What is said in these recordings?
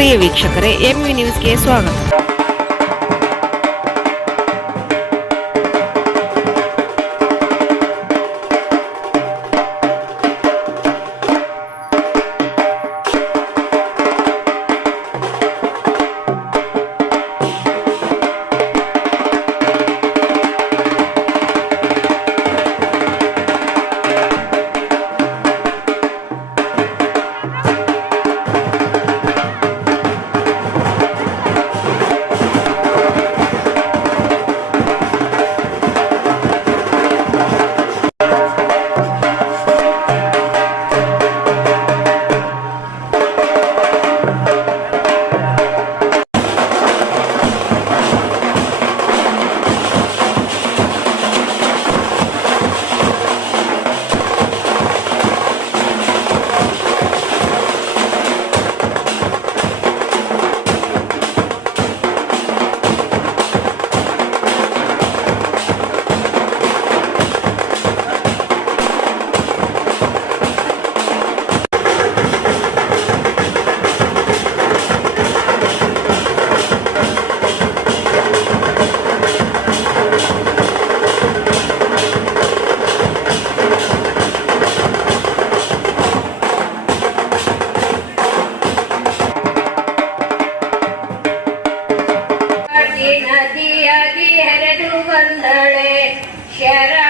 ಪ್ರಿಯ ವೀಕ್ಷಕರೇ ಎಂವಿ ನ್ಯೂಸ್ಗೆ ಸ್ವಾಗತ Get out.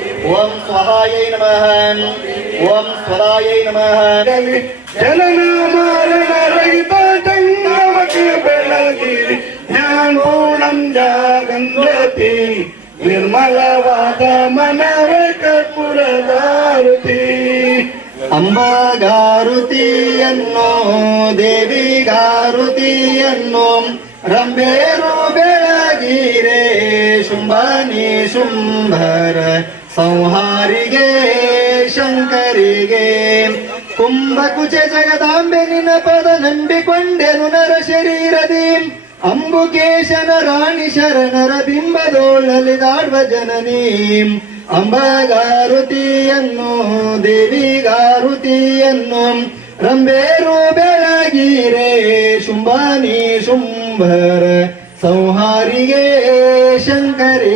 ஓம் ஸ்வஹாயை நமஹ ஓம் ஸ்வதாயை நமஹ ஜலநாமரணரை பதங்கமக்கு பெளகி ஞான் பூணம் ஜாகந்தே அம்மா காருதி என்னோ தேவி காருதி என்னோம் ரம்பேரோ ಶುಂಬಾನಿ ಶುಂಭರ ಸಂಹಾರಿಗೆ ಶಂಕರಿಗೆ ಕುಂಭಕುಚೆ ಜಗದಾಂಬೆ ನಿನ್ನ ಪದ ನಂಬಿಕೊಂಡೆನು ನರ ಶರೀರ ಅಂಬುಕೇಶನ ರಾಣಿ ಶರಣರ ಬಿಂಬದೋಳಿದಾಢುವ ಜನ ನೀಂ ಅಂಬಗಾರುತಿಯನ್ನು ದೇವಿ ಗಾರುತಿಯನ್ನು ರಂಬೇರು ಬೆಳಗಿರೆ ಶುಂಭಾನಿ ಶುಂಭರ ಸಂಹಾರಿಗೆ ശ്രീ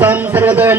സംസ്കൃതം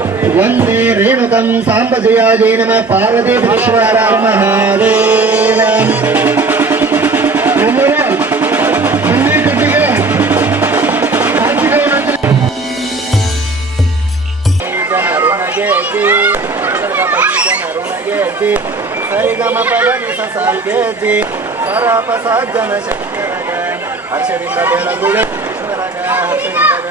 வந்தே ரேணுகம் சாம்பசியாஜே நம பார்வதி பிரஸ்வாரா மகாதேவ சரிகமபயசாரபசன அக்ஷரிந்த வேளகுரே அக்ஷரிந்த